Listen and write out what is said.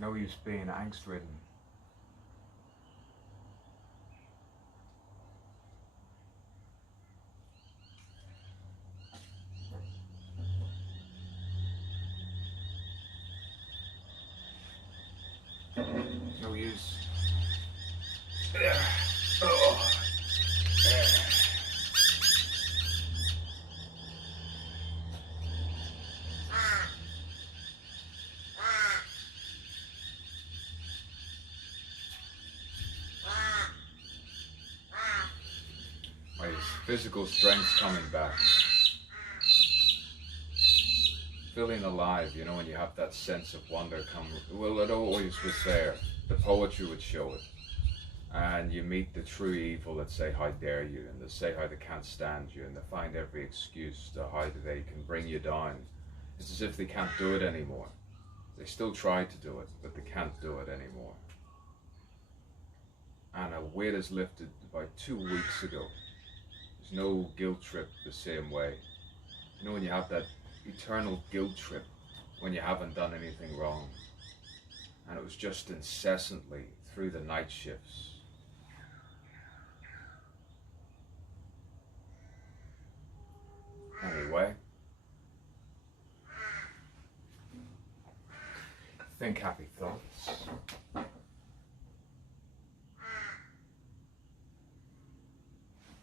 No use being angst-ridden. No use. My physical strength's coming back. Feeling alive, you know, when you have that sense of wonder come. Well, it always was there. The poetry would show it. And you meet the true evil that say how dare you, and they say how they can't stand you, and they find every excuse to how they can bring you down. It's as if they can't do it anymore. They still try to do it, but they can't do it anymore. And a weight is lifted about 2 weeks ago. There's no guilt trip the same way. You know when you have that eternal guilt trip when you haven't done anything wrong, and it was just incessantly through the night shifts. Anyway, think happy thoughts.